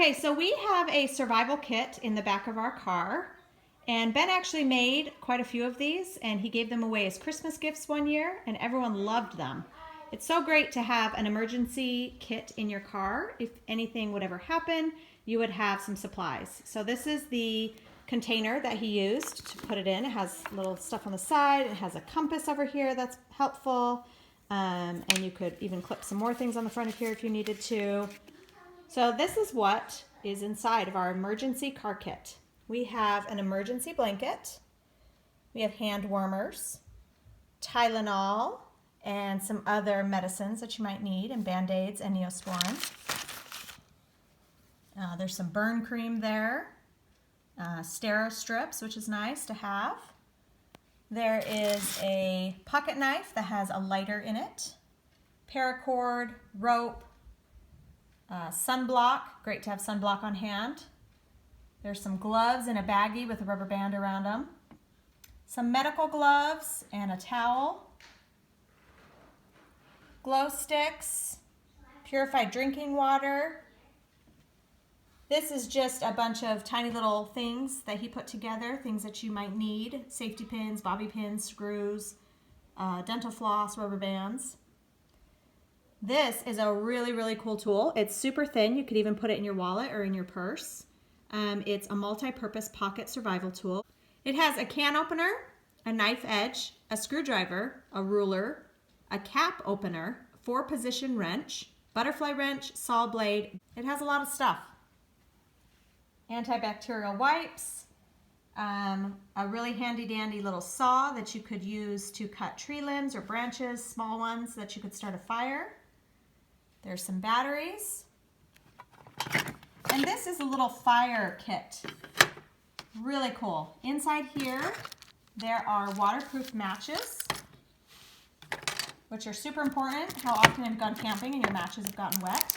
Okay, so we have a survival kit in the back of our car, and Ben actually made quite a few of these, and he gave them away as Christmas gifts one year, and everyone loved them. It's so great to have an emergency kit in your car. If anything would ever happen, you would have some supplies. So this is the container that he used to put it in. It has little stuff on the side. It has a compass over here that's helpful. And you could even clip some more things on the front of here if you needed to. So this is what is inside of our emergency car kit. We have an emergency blanket. We have hand warmers, Tylenol, and some other medicines that you might need, and Band-Aids and Neosporin. There's some burn cream there, Stero strips, which is nice to have. There is a pocket knife that has a lighter in it, paracord, rope, sunblock, great to have sunblock on hand. There's some gloves in a baggie with a rubber band around them, some medical gloves and a towel, glow sticks, purified drinking water. This is just a bunch of tiny little things that he put together, things that you might need, safety pins, bobby pins, screws, dental floss, rubber bands. This is a really, really cool tool. It's super thin. You could even put it in your wallet or in your purse. It's a multi-purpose pocket survival tool. It has a can opener, a knife edge, a screwdriver, a ruler, a cap opener, 4-position wrench, butterfly wrench, saw blade. It has a lot of stuff. Antibacterial wipes, a really handy dandy little saw that you could use to cut tree limbs or branches, small ones that you could start a fire. There's some batteries. And this is a little fire kit. Really cool. Inside here, there are waterproof matches, which are super important. How often have you gone camping and your matches have gotten wet?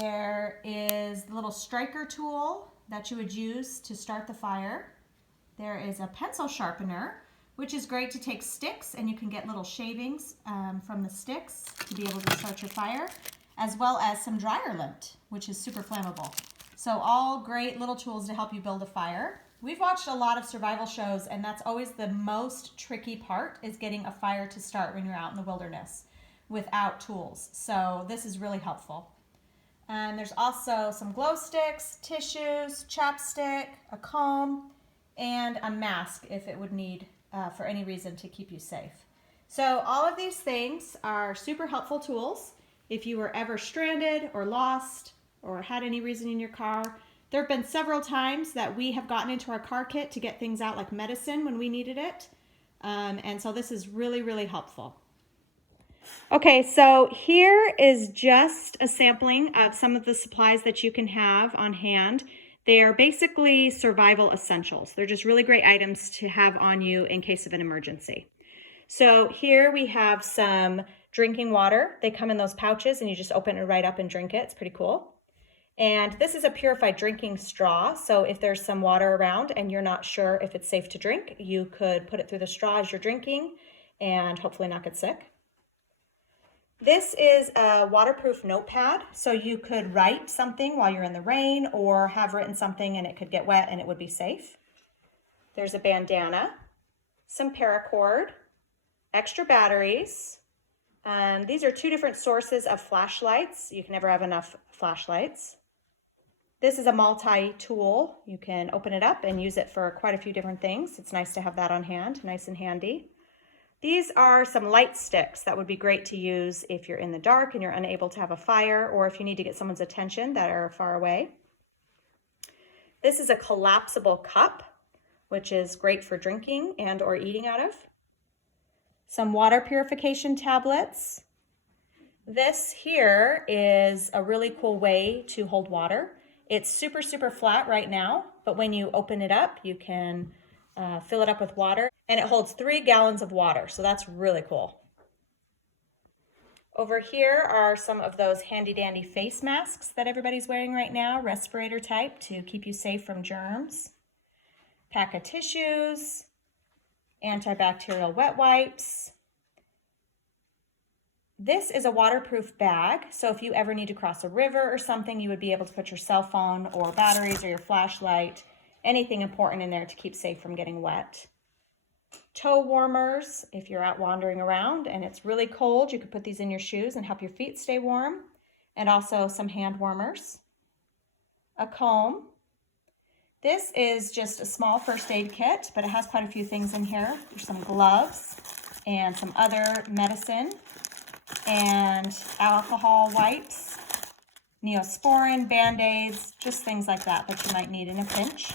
There is the little striker tool that you would use to start the fire. There is a pencil sharpener, which is great to take sticks, and you can get little shavings from the sticks to be able to start your fire, as well as some dryer lint, which is super flammable. So all great little tools to help you build a fire. We've watched a lot of survival shows, and that's always the most tricky part, is getting a fire to start when you're out in the wilderness without tools. So this is really helpful. And there's also some glow sticks, tissues, chapstick, a comb, and a mask if it would need for any reason to keep you safe. So all of these things are super helpful tools if you were ever stranded or lost or had any reason in your car. There have been several times that we have gotten into our car kit to get things out like medicine when we needed it. And so this is really, really helpful. Okay, so here is just a sampling of some of the supplies that you can have on hand. They are basically survival essentials. They're just really great items to have on you in case of an emergency. So here we have some drinking water. They come in those pouches and you just open it right up and drink it. It's pretty cool. And this is a purified drinking straw. So if there's some water around and you're not sure if it's safe to drink, you could put it through the straw as you're drinking and hopefully not get sick. This is a waterproof notepad, so you could write something while you're in the rain or have written something and it could get wet and it would be safe. There's a bandana, some paracord, extra batteries. These are 2 different sources of flashlights. You can never have enough flashlights. This is a multi-tool. You can open it up and use it for quite a few different things. It's nice to have that on hand, nice and handy. These are some light sticks that would be great to use if you're in the dark and you're unable to have a fire, or if you need to get someone's attention that are far away. This is a collapsible cup, which is great for drinking and or eating out of. Some water purification tablets. This here is a really cool way to hold water. It's super, super flat right now, but when you open it up, you can fill it up with water, and it holds 3 gallons of water, so that's really cool. Over here are some of those handy dandy face masks that everybody's wearing right now, respirator type, to keep you safe from germs. Pack of tissues, antibacterial wet wipes, This is a waterproof bag, so if you ever need to cross a river or something, you would be able to put your cell phone or batteries or your flashlight, anything important in there to keep safe from getting wet. Toe warmers, if you're out wandering around and it's really cold, you could put these in your shoes and help your feet stay warm. And also some hand warmers. A comb. This is just a small first aid kit, but it has quite a few things in here. There's some gloves and some other medicine and alcohol wipes, Neosporin, Band-Aids, just things like that that you might need in a pinch.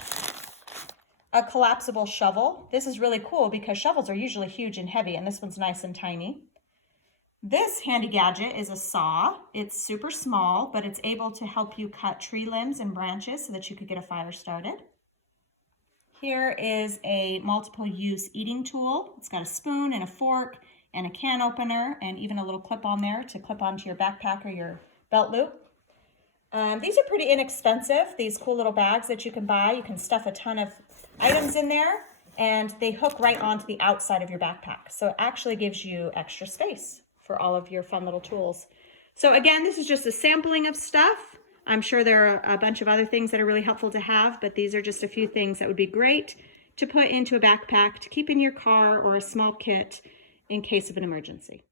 A collapsible shovel. This is really cool because shovels are usually huge and heavy, and this one's nice and tiny. This handy gadget is a saw. It's super small, but it's able to help you cut tree limbs and branches so that you could get a fire started. Here is a multiple use eating tool. It's got a spoon and a fork and a can opener and even a little clip on there to clip onto your backpack or your belt loop. These are pretty inexpensive, these cool little bags that you can buy. You can stuff a ton of items in there and they hook right onto the outside of your backpack. So it actually gives you extra space for all of your fun little tools. So again, this is just a sampling of stuff. I'm sure there are a bunch of other things that are really helpful to have, but these are just a few things that would be great to put into a backpack to keep in your car or a small kit in case of an emergency.